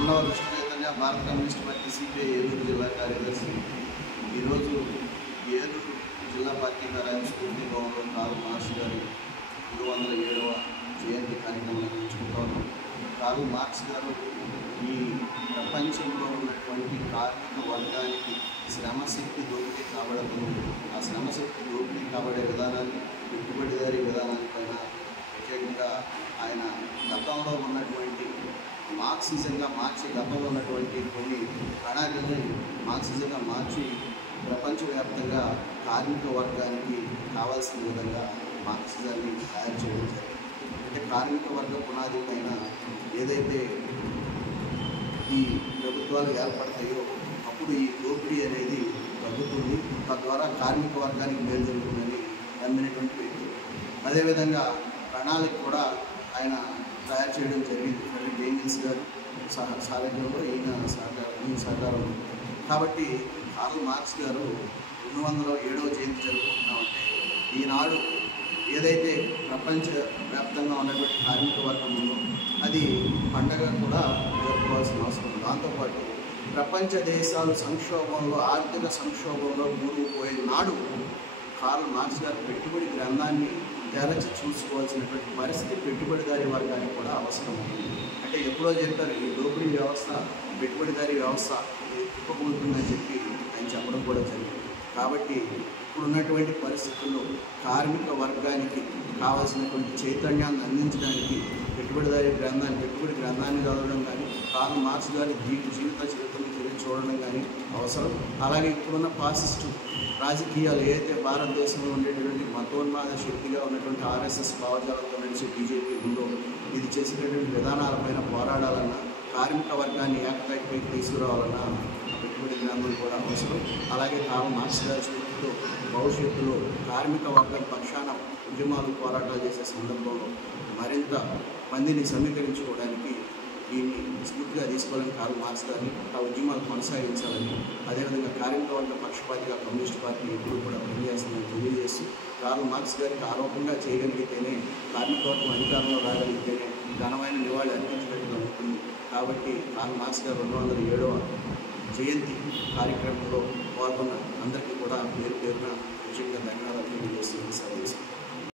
అన్నవరం కృష్ణ చైతన్య భారత communist party CPI Eluru జిల్లా కార్యదర్శి ఈరోజు ఏలూరు జిల్లా పార్టీ కార్యాలయం స్ఫూర్తి భవన్లో కార్ల్ మార్క్స్ గారి 207వ జయంతి కార్యక్రమం నిర్వహించుకుంటారు. కార్ల్ మార్క్స్ గారు ఈ ప్రపంచంలో ఉన్నటువంటి కార్మిక వర్గానికి శ్రమశక్తి దోపిడీ కాబడదు, ఆ శ్రమశక్తి దోపిడీ కాబడే విధానాన్ని, పెట్టుబడిదారీ విధానాలపైన ప్రత్యేకంగా ఆయన గతంలో ఉన్నటువంటి మార్క్సిజంగా మార్చి గతంలో ఉన్నటువంటి కొన్ని ప్రణాళికల్ని మార్క్సిజంగా మార్చి ప్రపంచవ్యాప్తంగా కార్మిక వర్గానికి కావాల్సిన విధంగా మార్క్సిజాన్ని తయారు చేయడం జరిగింది. అంటే కార్మిక వర్గ పునాది పైన ఏదైతే ఈ ప్రభుత్వాలు ఏర్పడతాయో అప్పుడు ఈ దోపిడీ అనేది తగ్గుతుంది, తద్వారా కార్మిక వర్గానికి మేలు జరుగుతుందని నమ్మినటువంటి వ్యక్తి. అదేవిధంగా ప్రణాళిక కూడా ఆయన తయారు చేయడం జరిగింది. ఫ్రెడరిక్ ఎంగిల్స్ గారు సారథ్యంలో ఈయన సహకారం. కాబట్టి కార్ల్ మార్క్స్ గారు 207వ జయంతి జరుపుకుంటున్నామంటే ఈనాడు ఏదైతే ప్రపంచ వ్యాప్తంగా ఉన్నటువంటి కార్మిక వర్గం ఉందో అది పండగ కూడా జరుపుకోవాల్సిన అవసరం. దాంతోపాటు ప్రపంచ దేశాలు సంక్షోభంలో, ఆర్థిక సంక్షోభంలో కూరుకుపోయే నాడు కార్ల్ మార్క్స్ గారు పెట్టుబడి గ్రంథాన్ని తెరచి చూసుకోవాల్సినటువంటి పరిస్థితి పెట్టుబడిదారీ వర్గానికి కూడా అవసరం ఉంది. అంటే ఎప్పుడో చెప్పారు ఈ దోపిడీ వ్యవస్థ, పెట్టుబడిదారీ వ్యవస్థ తిప్పకూడుతుందని చెప్పి ఆయన చెప్పడం కూడా జరిగింది. కాబట్టి ఇప్పుడున్నటువంటి పరిస్థితుల్లో కార్మిక వర్గానికి కావాల్సినటువంటి చైతన్యాన్ని అందించడానికి పెట్టుబడి గ్రంథాన్ని చదవడం కానీ, కార్ల్ మార్క్స్ గారి జీవిత చరిత్రను చూడడం కానీ అవసరం. అలాగే ఇప్పుడున్న ఫాసిస్టు రాజకీయాలు ఏదైతే భారతదేశంలో ఉండేటటువంటి మతోన్మాద శక్తిగా ఉన్నటువంటి ఆర్ఎస్ఎస్ భావజాలంతో నడిచే బీజేపీ ఉందో ఇది చేసేటటువంటి విధానాలపైన పోరాడాలన్నా, కార్మిక వర్గాన్ని ఏకతాటిపైకి తీసుకురావాలన్నా పెట్టుబడి గ్రంథం కూడా అవసరం. అలాగే కార్ల్ మార్క్స్ గారి స్ఫూర్తితో భవిష్యత్తులో కార్మిక వర్గం పక్షాన ఉద్యమాలు పోరాటాలు చేసే సందర్భంలో మరింత మందిని సమీకరించుకోవడానికి దీన్ని స్ఫూర్తిగా తీసుకోవాలని కార్ల్ మార్క్స్ గారిని, ఆ ఉద్యమాలు కొనసాగించాలని, అదేవిధంగా కార్మిక వర్గ పక్షపాతిగా కమ్యూనిస్ట్ పార్టీ ఎప్పుడు కూడా పనిచేస్తుందని తెలియజేస్తూ కార్ల్ మార్క్స్ గారికి ఆరోపణగా చేయగలిగితేనే కార్మిక వర్గం అధికారంలో రాగలిగితేనే ఘనమైన నివాళి అర్పించినట్టుగా ఉంటుంది. కాబట్టి కార్ల్ మార్క్స్ గారు 207వ జయంతి కార్యక్రమంలో పాల్గొన్న అందరికీ కూడా పేరున నిజంగా ధన్యవాదాలు తెలియజేస్తూ